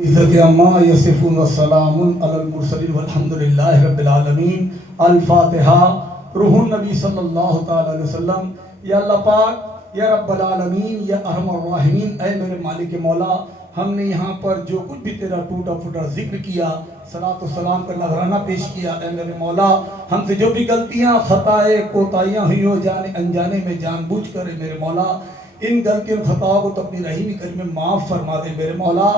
عزت اما یصفون والسلام علی المرسلین والحمد للہ رب العالمین۔ الفاتحہ۔ روح النبی صلی اللہ تعالی علیہ وسلم۔ یا اللہ پاک، یا رب العالمین، یا ارحم الراحمین، اے میرے مالک مولا، ہم نے یہاں پر جو کچھ بھی تیرا ٹوٹا پھوٹا ذکر کیا، صلاۃ و سلام کا نذرانہ پیش کیا، اے میرے مولا ہم سے جو بھی غلطیاں، خطائیں، کوتاہیاں ہوئی ہو جانے انجانے میں، جان بوجھ کر، اے میرے مولا ان غلطیوں خطاؤں کو تو اپنی رحیم کریم میں معاف فرما دے میرے مولا،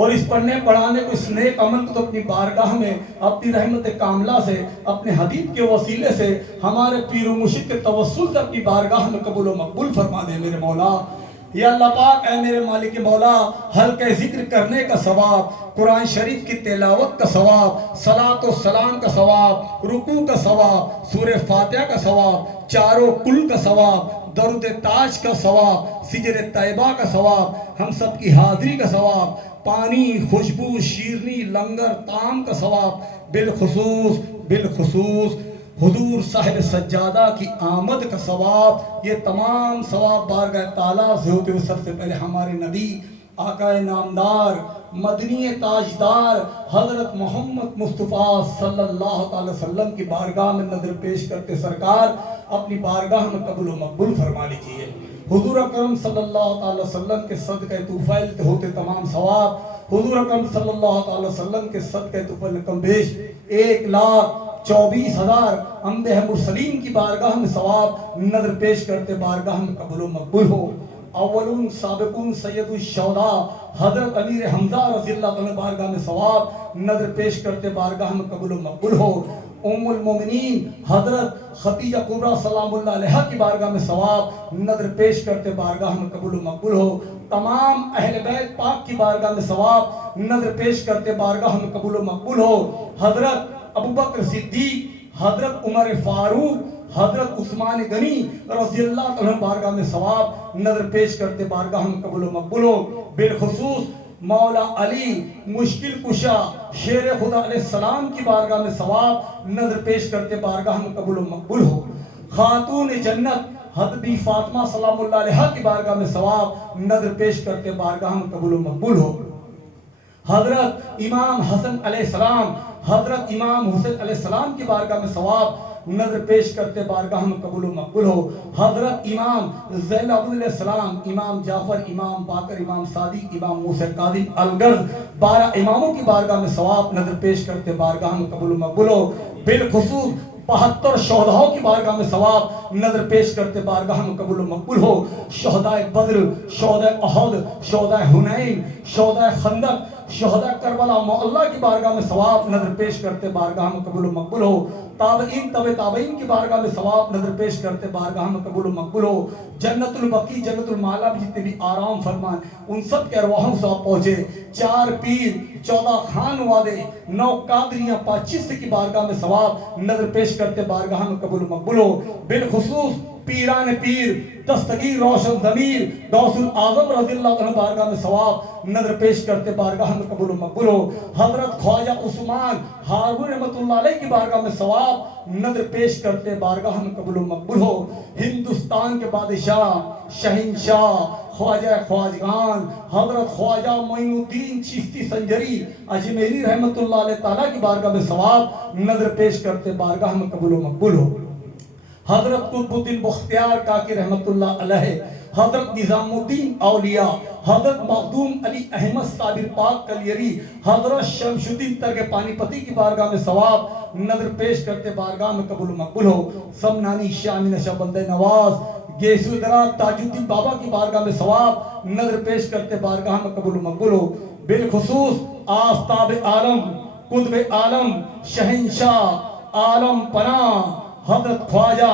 اور اس پڑھنے پڑھانے کو، اس نیک عمل کو تو اپنی بارگاہ میں اپنی رحمت کاملہ سے، اپنے حبیب کے وسیلے سے، ہمارے پیر و مرشد کے توسل سے اپنی بارگاہ میں قبول و مقبول فرما دے میرے مولا۔ یا اللہ پاک، اے میرے مالک مولا، حلقہ ذکر کرنے کا ثواب، قرآن شریف کی تلاوت کا ثواب، صلاۃ و سلام کا ثواب، رکوع کا ثواب، سورہ فاتحہ کا ثواب، چاروں کل کا ثواب، درود تاج کا ثواب، سجر طیبہ کا ثواب، ہم سب کی حاضری کا ثواب، پانی، خوشبو، شیرنی، لنگر، طعام کا ثواب، بالخصوص حضور صاحب سجادہ کی آمد کا ثواب، یہ تمام ثواب بارگاہ تعالیٰ سے ہوتے ہوئے سب سے پہلے ہمارے نبی آقا نامدار مدنی تاجدار حضرت محمد مصطفیٰ صلی اللہ تعالی وسلم کی بارگاہ میں نظر پیش کرتے سرکار اپنی بارگاہ میں قبول و مقبول فرما لیجیے۔ حضور اکرم صلی اللہ تعالی وسلم کے صدقہ طفیل ہوتے تمام ثواب، حضور اکرم صلی اللہ تعالی وسلم کے صدقہ طفیل کم بیش 1,24,000 انبیاء مرسلین کی بارگاہ میں ثواب نظر پیش کرتے بارگاہ میں قبول و مقبول ہو۔ اولون سابقون سید الشہداء حضرت امیر حمزہ رضی اللہ عنہ بارگاہ میں ثواب نظر پیش کرتے بارگاہ میں قبول و مقبول ہو۔ ام المومنین حضرت خدیجہ کبریٰ سلام اللہ علیہا کی بارگاہ میں ثواب نظر پیش کرتے بارگاہ میں قبول و مقبول ہو۔ تمام اہل بیت پاک کی بارگاہ میں ثواب نظر پیش کرتے بارگاہ میں قبول و مقبول ہو۔ حضرت ابوبکر صدیق، حضرت عمر فاروق، حضرت عثمان غنی رضی اللہ عنہ بارگاہ میں ثواب نظر پیش کرتے بارگاہ میں قبول و مقبول ہو۔ بالخصوص مولا علی مشکل کشا شیر خدا علیہ السلام کی بارگاہ میں ثواب نظر پیش کرتے بارگاہ میں قبول و مقبول ہو۔ خاتون جنت حضرت فاطمہ سلام اللہ علیہا کی بارگاہ میں ثواب نظر پیش کرتے بارگاہ میں قبول و مقبول ہو۔ حضرت امام حسن علیہ السلام، حضرت امام حسین علیہ السلام کی بارگاہ میں ثواب نظر پیش کرتے بارگاہ میں قبول و مقبول ہو۔ حضرت امام زین العابدین علیہ السلام، امام جعفر، امام باقر، امام صادق، امام موسیٰ کاظم الغرض 12 اماموں کی بارگاہ میں ثواب نظر پیش کرتے بارگاہ میں قبول و مقبول ہو۔ بالخصوص 72 شہداؤں کی بارگاہ میں ثواب نظر پیش کرتے بارگاہ میں قبول و مقبول ہو۔ شہدائے بدر، شہدائے احد، شہدائے حنین، شہدائے خندق، شہدائے کربلا معلیٰ کی بارگاہ میں ثواب نظر پیش کرتے بارگاہ میں قبول و مقبول ہو۔ تابعین، تبع تابعین کی بارگاہ میں ثواب نظر پیش کرتے بارگاہ میں قبول و مقبول ہو۔ جنت البقیع، جنت المعلا میں جتنے بھی آرام فرمان ان سب کے ارواحوں سے آپ پہنچے۔ 4 پیر، 14 خان وادے، 9 قادریاں پاچیس کی بارگاہ میں ثواب نظر پیش کرتے بارگاہ میں قبول و مقبول ہو۔ بالخصوص پیران پیر، دستگیر روشن ضمیر غوث الاعظم رضی اللہ عنہ بارگاہ میں ثواب نظر پیش کرتے بارگاہ میں قبول و مقبول ہو۔ حضرت خواجہ عثمان ہارون رحمۃ اللہ علیہ کی بارگاہ میں ثواب نظر پیش کرتے بارگاہ میں قبول و مقبول ہو۔ ہندوستان کے بادشاہ، شہنشاہ، خواجہ خواجگان حضرت خواجہ معین الدین چشتی سنجری اجمیری رحمۃ اللہ علیہ تعالیٰ کی بارگاہ میں ثواب نظر پیش کرتے بارگاہ میں قبول و مقبول ہو۔ حضرت قطب الدین بختیار کاکی رحمت اللہ علیہ، حضرت نظام الدین اولیاء، حضرت مخدوم علی احمد صابر پاک کلیری، حضرت شمس الدین ترک پانی پتی کی بارگاہ میں ثواب نظر پیش کرتے بارگاہ میں قبول و مقبول ہو۔ سمنانی شامی نشہ بند نواز گیسو درات تاج الدین بابا کی بارگاہ میں ثواب نظر پیش کرتے بارگاہ میں قبول و مقبول ہو۔ بالخصوص آفتاب عالم، قطب عالم، شہنشاہ عالم پناہ حضرت خواجہ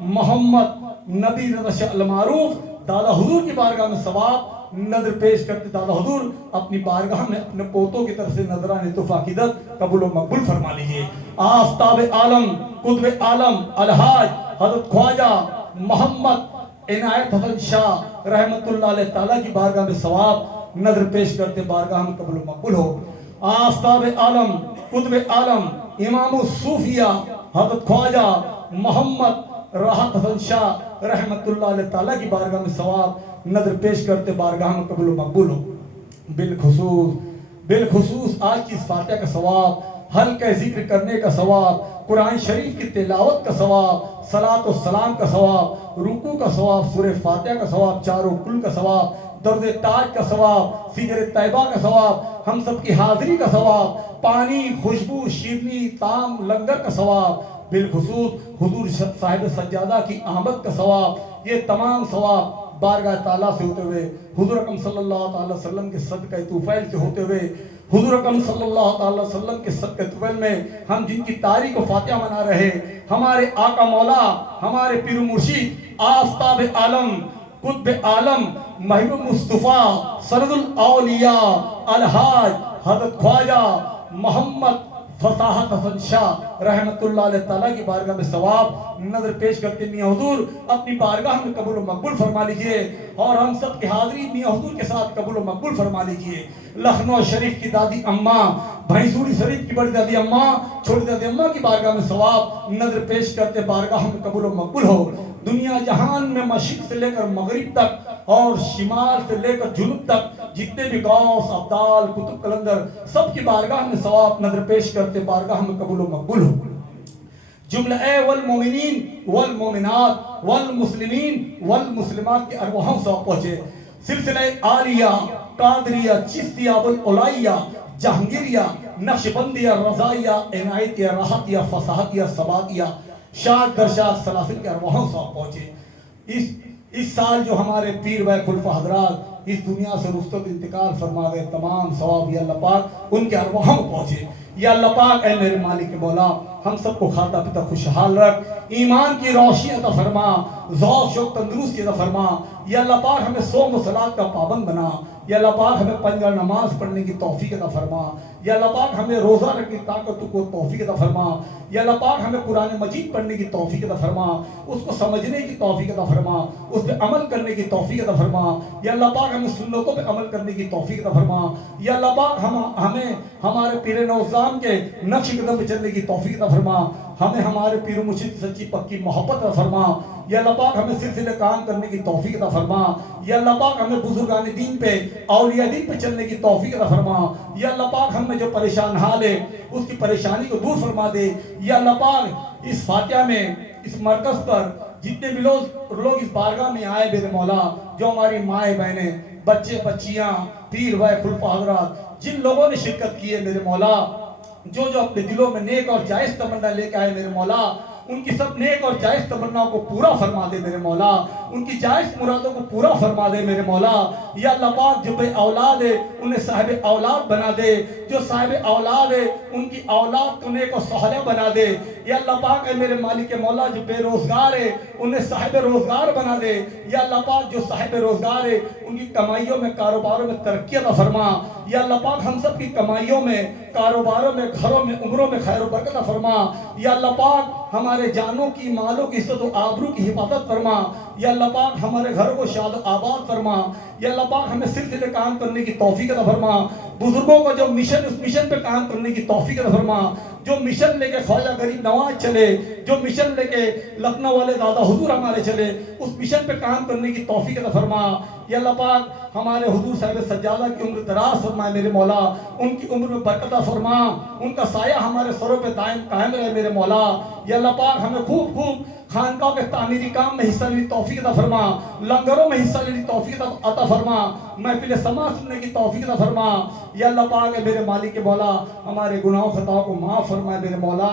محمد نبی رضا شاہ المعروف دادا حضور کی بارگاہ میں ثواب نظر پیش کرتے دادا حضور اپنی بارگاہ میں اپنے پوتوں کی طرف سے نظران لطف عقیدت قبول و مقبول فرما لیجئے۔ آفتاب عالم، قطب عالم، الحاج حضرت خواجہ محمد عنایت حسن شاہ رحمت اللہ علیہ تعالیٰ کی بارگاہ میں ثواب نظر پیش کرتے بارگاہ میں قبول و مقبول ہو۔ آفتاب عالم، قطب عالم، امام الصوفیہ حضرت خواجہ محمد راحت حسن شاہ رحمت اللہ علیہ تعالیٰ کی بارگاہ میں ثواب نظر پیش کرتے بارگاہ میں قبول و مقبول ہو۔ بالخصوص بالخصوص آج کی اس فاتحہ کا ثواب، حلقہ ذکر کرنے کا ثواب، قرآن شریف کی تلاوت کا ثواب، صلاۃ و سلام کا ثواب، رکوع کا ثواب، سورہ فاتحہ کا ثواب، چاروں کل کا ثواب، درد تاج کا ثواب، سجر طیبہ کا ثواب، ہم سب کی حاضری کا ثواب، پانی، خوشبو، شیرنی، طعام، لنگر کا ثواب، بالخصوص حضور صاحب سجادہ کی آمد کا ثواب، یہ تمام ثواب بارگاہ تعالیٰ سے ہوتے ہوئے، حضور اکرم صلی اللہ تعالی وسلم کے صدقہ طفیل سے ہوتے ہوئے، حضور اکرم صلی اللہ تعالی وسلم کے صدقہ طفیل میں ہم جن کی تاریخ و فاتحہ منا رہے، ہمارے آقا مولا، ہمارے پیر و مرشد، آفتاب عالم، قطب عالم، محبوب مصطفیٰ، سند الاولیاء، الحاج حضرت خواجہ محمد فصاحت حسن شاہ رحمت اللہ علیہ تعالیٰ کی بارگاہ میں ثواب نظر پیش کرتے میاں حضور اپنی بارگاہ میں قبول و مقبول فرما لیجئے، اور ہم سب کی حاضری میاں حضور کے ساتھ قبول و مقبول فرما لیجئے۔ لکھنؤ شریف کی دادی اماں، بھینسوری شریف کی بڑی دادی اماں، چھوٹی دادی اماں کی بارگاہ میں ثواب نظر پیش کرتے بارگاہ میں قبول و مقبول ہو۔ دنیا جہان میں مشرق سے لے کر مغرب تک اور شمال سے لے کر جنوب تک جتنے بھی غوث، ابدال، کتب قلندر سب کی بارگاہ میں ثواب نظر پیش کرتے بارگاہ میں قبول و مقبول ہو۔ جملہ والمومنین والمومنات والمسلمین والمسلمات کے ارواحوں سے پہنچے۔ سلسلہ عالیہ، قادریہ، چشتیہ، ابوالعلائیہ، جہانگیریہ، نقشبندیہ، رضائیہ، عنایتیہ، راحتیہ، فصاحتیہ، ثباتیہ، شاد درشاد سلاسل کے ارواحوں سے پہنچے۔ اس سال جو ہمارے پیر و خلفاء حضرات اس دنیا سے رخصت انتقال فرما گئے، تمام ثواب یا اللہ پاک ان کے ارواحوں میں پہنچے۔ یا اللہ پاک اے میرے مالک مولا، ہم سب کو کھاتا پیتا خوشحال رکھ، ایمان کی روشنی عطا فرما، ذوق شوق تندرستی عطا فرما۔ یا اللہ پاک ہمیں صوم و صلاۃ کا پابند بنا۔ یا اللہ پاک ہمیں پنج وقت نماز پڑھنے کی توفیق عطا فرما۔ یا اللہ پاک ہمیں روزہ رکھنے کی طاقت کو توفیق عطا فرما۔ یا اللہ پاک ہمیں قرآن مجید پڑھنے کی توفیق عطا فرما، اس کو سمجھنے کی توفیق عطا فرما، اس پہ عمل کرنے کی توفیق عطا فرما۔ یا اللہ پاک ہمیں سنتوں پہ عمل کرنے کی توفیق عطا فرما۔ یا اللہ پاک ہمیں ہمارے پیر نوزام کے نقش قدم پہ چلنے کی توفیق عطا فرما، ہمیں ہمارے پیر مرشد سچی پکی محبت عطا فرما۔ یا اللہ پاک ہمیں سلسلے کام کرنے کی توفیق عطا فرما۔ یا اللہ پاک ہمیں بزرگان دین پہ، اولیاء دین پہ چلنے کی توفیق عطا فرما۔ یا اللہ پاک ہم میں جو پریشان حال ہے اس کی پریشانی کو دور فرما دے۔ یا اللہ پاک اس فاتحہ میں، اس مرکز پر جتنے بھی لوگ اس بارگاہ میں آئے میرے مولا، جو ہماری مائیں بہنیں، بچے بچیاں، پیر و خلفاء حضرات، جن لوگوں نے شرکت کی ہے میرے مولا، جو اپنے دلوں میں نیک اور جائز تمنا لے کے آئے میرے مولا، ان کی سب نیک اور جائز تمناؤں کو پورا فرما دے میرے مولا، ان کی جائز مرادوں کو پورا فرما دے میرے مولا۔ یا اللہ پاک جو بے اولاد ہے انہیں صاحب اولاد بنا دے، جو صاحب اولاد ہے ان کی اولاد کو نیک و صالح بنا دے۔ یا اللہ پاک اے میرے مالک مولا جو بے روزگار ہے انہیں صاحب روزگار بنا دے۔ یا اللہ پاک جو صاحب روزگار ہے ان کی کمائیوں میں، کاروباروں میں ترقی عطا فرما۔ یا اللہ پاک ہم سب کی کمائیوں میں، کاروباروں میں، گھروں میں، عمروں میں خیر و برکت عطا فرما۔ یا اللہ پاک ہمارے جانوں کی، مالوں کی عزت و آبرو کی حفاظت فرما۔ یا اللہ پاک ہمارے گھروں کو شاد و آباد فرما۔ یا اللہ پاک ہمیں سلسلے کام کرنے کی توفیق عطا فرما۔ بزرگوں کو جو مشن، اس مشن پہ کام کرنے کی توفیق عطا فرما، جو مشن لے کے خواجہ غریب نواز چلے، جو مشن لے کے لکھنؤ والے دادا حضور ہمارے چلے، اس مشن پہ کام کرنے کی توفیق عطا فرما۔ یا اللہ پاک ہمارے حضور صاحب سجادہ کی عمر دراز فرمائے میرے مولا، ان کی عمر میں برکت عطا فرما، ان کا سایہ ہمارے سروں پہ دائم قائم رہے میرے مولا۔ یا اللہ پاک ہمیں خوب خانقاہوں کے تعمیری کام میں حصہ لینے توفیق عطا فرما، لنگروں میں حصہ لینے توفیق عطا فرما، محفل سماع سننے کی توفیق عطا فرما۔ یا اللہ پاک اے میرے مالک مولا ہمارے گناہوں خطاؤں کو معاف فرمائے میرے مولا۔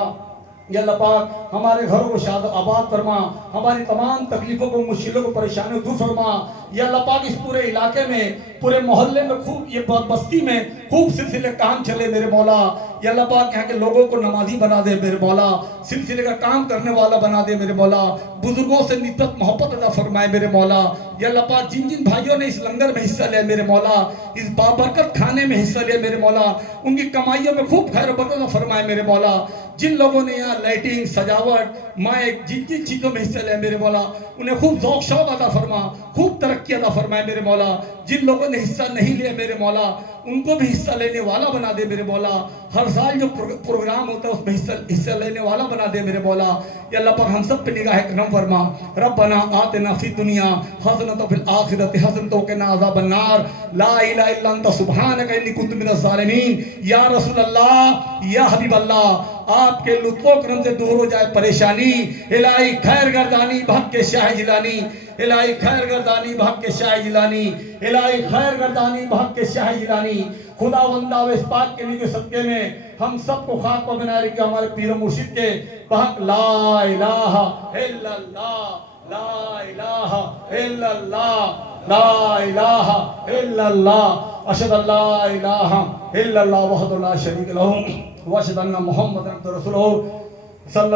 یا اللہ پاک ہمارے گھروں کو شاد و آباد فرما، ہماری تمام تکلیفوں کو، مشکلوں کو، پریشانیوں کو دور فرما۔ یا اللہ پاک اس پورے علاقے میں، پورے محلے میں، خوب یہ بستی میں خوب سلسلے کام چلے میرے مولا۔ یا اللہ پاک یہاں کے لوگوں کو نمازی بنا دے میرے مولا، سلسلے کا کام کرنے والا بنا دے میرے مولا، بزرگوں سے نسبت محبت عطا فرمائے میرے مولا۔ یا اللہ پاک جن جن بھائیوں نے اس لنگر میں حصہ لیا میرے مولا، اس بابرکت کھانے میں حصہ لیا میرے مولا، ان کی کمائیوں میں خوب خیر و برکت عطا فرمائے میرے مولا۔ جن لوگوں نے یہاں لائٹنگ، سجاوٹ، مائک، جن جن چیزوں میں حصہ لیا میرے مولا، انہیں خوب ذوق شوق عطا فرما، خوب ترقی عطا فرمائے میرے مولا۔ جن لوگوں نے حصہ نہیں لیا میرے مولا، ان کو بھی حصہ لینے والا بنا دے میرے مولا. ہر سال جو پروگرام ہوتا ہے اس میں حصہ لینے والا بنا دے میرے مولا. یا اللہ پاک ہم سب پہ نگاہ کرم فرما. ربنا آتنا فی الدنیا حسنۃ وفی الآخرۃ حسنۃ وقنا عذاب النار. لا الہ الا انت سبحانک انی کنت من الظالمین. یا رسول اللہ، یا حبیب اللہ، آپ کے لطف و کرم سے دور ہو جائے پریشانی. الہی خیر گردانی بحق کے شاہ جیلانی. الہی خیر گردانی بحق کے شاہ جیلانی. الہی خیر گردانی بحق کے شاہ جیلانی. خدا وندہ و اس پاک کے لیے صدقے میں ہم سب کو خاک و بنا رکھے ہمارے پیر و مرشد کے بحق لا الہ الا اللہ، لا الہ الا اللہ، لا الہ الا اللہ. اشہد ان لا الہ الا اللہ وحدہ لا شریک لہ واشہد ان محمد رسول اللہ صلی اللہ